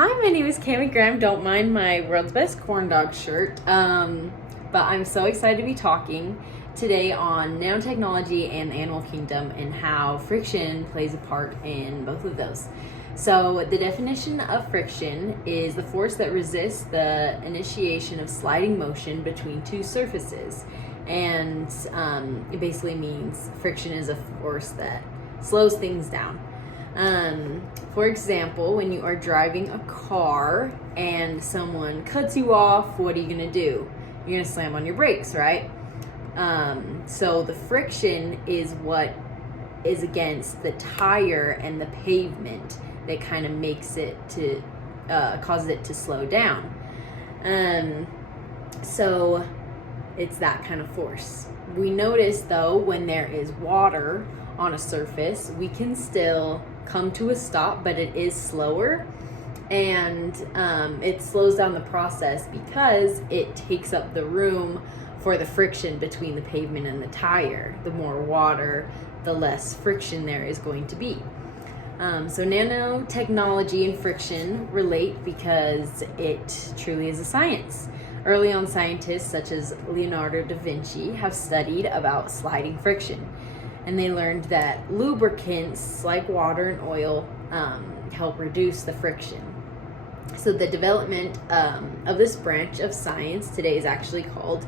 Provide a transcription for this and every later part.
Hi, my name is Cami Graham. Don't mind my world's best corn dog shirt. But I'm so excited to be talking today on nanotechnology and the animal kingdom and how friction plays a part in both of those. So the definition of friction is the force that resists the initiation of sliding motion between two surfaces. And it basically means friction is a force that slows things down. For example, when you are driving a car and someone cuts you off, what are you going to do? You're going to slam on your brakes, right? So the friction is what is against the tire and the pavement that kind of makes it to, causes it to slow down. So it's that kind of force. We notice though, when there is water on a surface, we can still come to a stop, but it is slower, and it slows down the process because it takes up the room for the friction between the pavement and the tire. The more water, the less friction there is going to be. So nanotechnology and friction relate because it truly is a science. Early on, scientists such as Leonardo da Vinci have studied about sliding friction. And they learned that lubricants like water and oil help reduce the friction. So the development of this branch of science today is actually called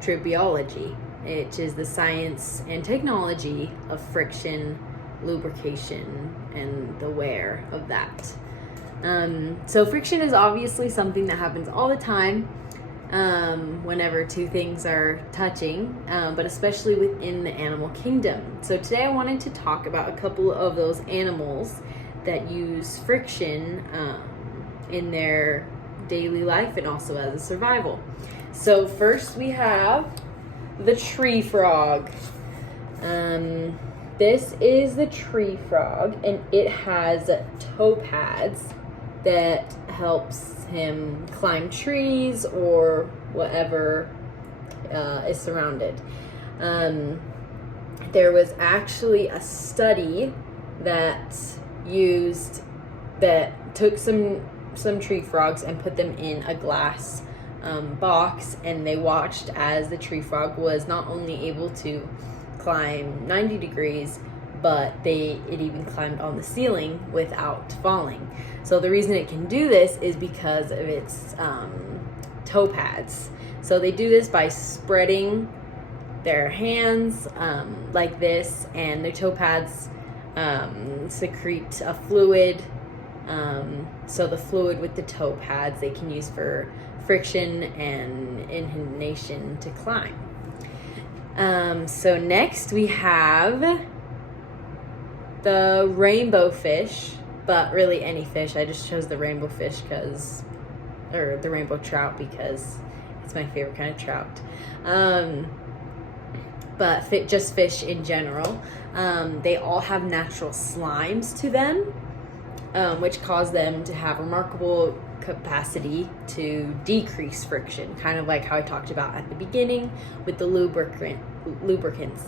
tribology, which is the science and technology of friction, lubrication, and the wear of that. So friction is obviously something that happens all the time whenever two things are touching, but especially within the animal kingdom. So today I wanted to talk about a couple of those animals that use friction in their daily life and also as a survival. So first we have the tree frog. This is the tree frog, and it has toe pads that helps him climb trees or whatever is surrounded. There was actually a study that took some tree frogs and put them in a glass box, and they watched as the tree frog was not only able to climb 90 degrees, but it even climbed on the ceiling without falling. So the reason it can do this is because of its toe pads. So they do this by spreading their hands like this, and their toe pads secrete a fluid. So the fluid with the toe pads they can use for friction and inhalation to climb. So next we have the rainbow fish, but really any fish. I just chose the rainbow fish or the rainbow trout because it's my favorite kind of trout. But just fish in general. They all have natural slimes to them, which cause them to have remarkable capacity to decrease friction, kind of like how I talked about at the beginning with the lubricants.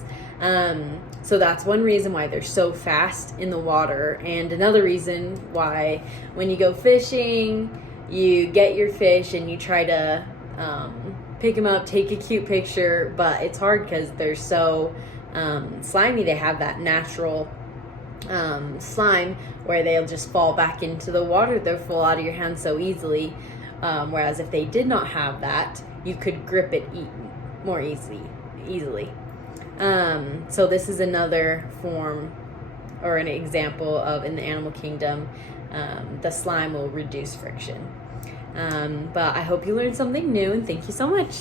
So that's one reason why they're so fast in the water, and another reason why when you go fishing, you get your fish and you try to pick them up, take a cute picture, but it's hard because they're so slimy. They have that natural slime where they'll just fall back into the water. They'll fall out of your hand so easily, whereas if they did not have that, you could grip it more easily. So this is another form or an example of, in the animal kingdom, the slime will reduce friction. But I hope you learned something new, and thank you so much.